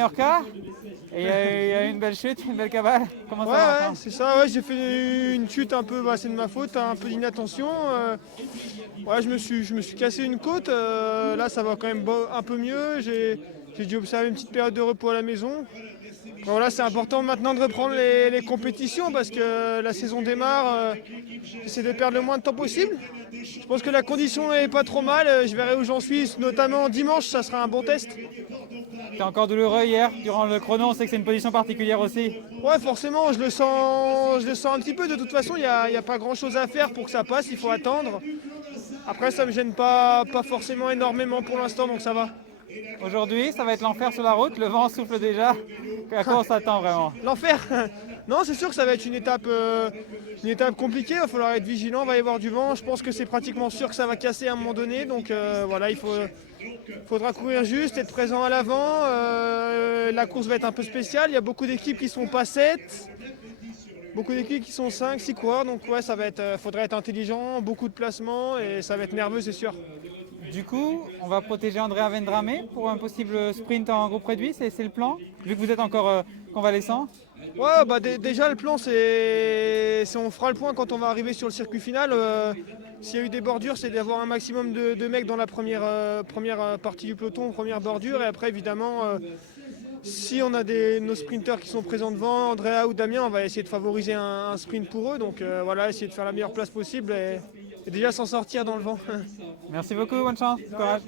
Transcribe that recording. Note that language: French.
Mallorca et il y a une belle chute, une belle cavale. Comment ça Ouais, va ouais, maintenant? c'est ça, ouais, j'ai fait une chute un peu, c'est de ma faute, un peu d'inattention. Ouais, je me suis cassé une côte, là ça va quand même un peu mieux, j'ai dû observer une petite période de repos à la maison. Voilà, c'est important maintenant de reprendre les compétitions parce que la saison démarre, j'essaie de perdre le moins de temps possible. Je pense que la condition est pas trop mal, je verrai où j'en suis, notamment dimanche, ça sera un bon test. T'es encore douloureux hier durant le chrono, on sait que c'est une position particulière aussi. Ouais, forcément, je le sens un petit peu. De toute façon, il y a pas grand-chose à faire pour que ça passe. Il faut attendre. Après, ça me gêne pas forcément énormément pour l'instant, donc ça va. Aujourd'hui, ça va être l'enfer sur la route, le vent souffle déjà. À quoi on s'attend vraiment? L'enfer. Non, c'est sûr que ça va être une étape compliquée. Il va falloir être vigilant. Il va y avoir du vent. Je pense que c'est pratiquement sûr que ça va casser à un moment donné. Donc voilà, faudra courir juste, être présent à l'avant. La course va être un peu spéciale. Il y a beaucoup d'équipes qui sont pas 7. Beaucoup d'équipes qui sont 5, 6 coureurs, donc ouais, faudrait être intelligent, beaucoup de placements et ça va être nerveux, c'est sûr. Du coup, on va protéger Andrea Vendrame pour un possible sprint en groupe réduit, c'est le plan? Vu que vous êtes encore convalescent? Ouais, déjà le plan, on fera le point quand on va arriver sur le circuit final. S'il y a eu des bordures, c'est d'avoir un maximum de mecs dans la première partie du peloton, première bordure, et après évidemment, si on a nos sprinteurs qui sont présents devant, Andrea ou Damien, on va essayer de favoriser un sprint pour eux. Donc voilà, essayer de faire la meilleure place possible et déjà s'en sortir dans le vent. Merci beaucoup, bonne chance, courage.